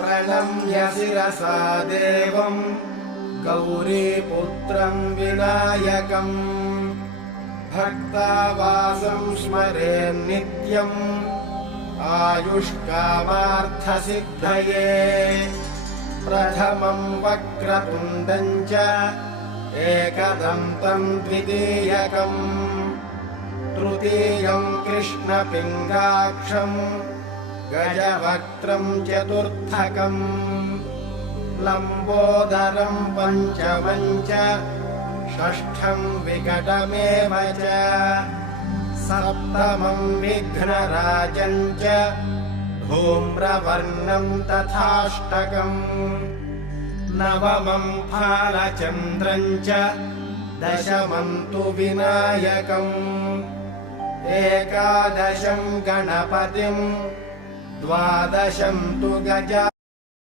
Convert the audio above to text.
प्रणम्य शिरसा देवम् गौरीपुत्रम् विनायकम् भक्तावासं स्मरेन्नित्यम् आयुष्कामार्थसिद्धये प्रथमं वक्रतुण्डम् च एकदन्तं द्वितीयकम् तृतीयं कृष्णपिङ्गाक्षम् गजवक्त्रं चतुर्थकम् लम्बोदरं पञ्चमं च षष्ठं विकटमेव च सप्तमं विघ्नराजं च धूम्रवर्णं तथाष्टकम् नवमं फालचन्द्रं च दशमं तु विनायकम् एकादशं गणपतिं द्वादशं तु गजा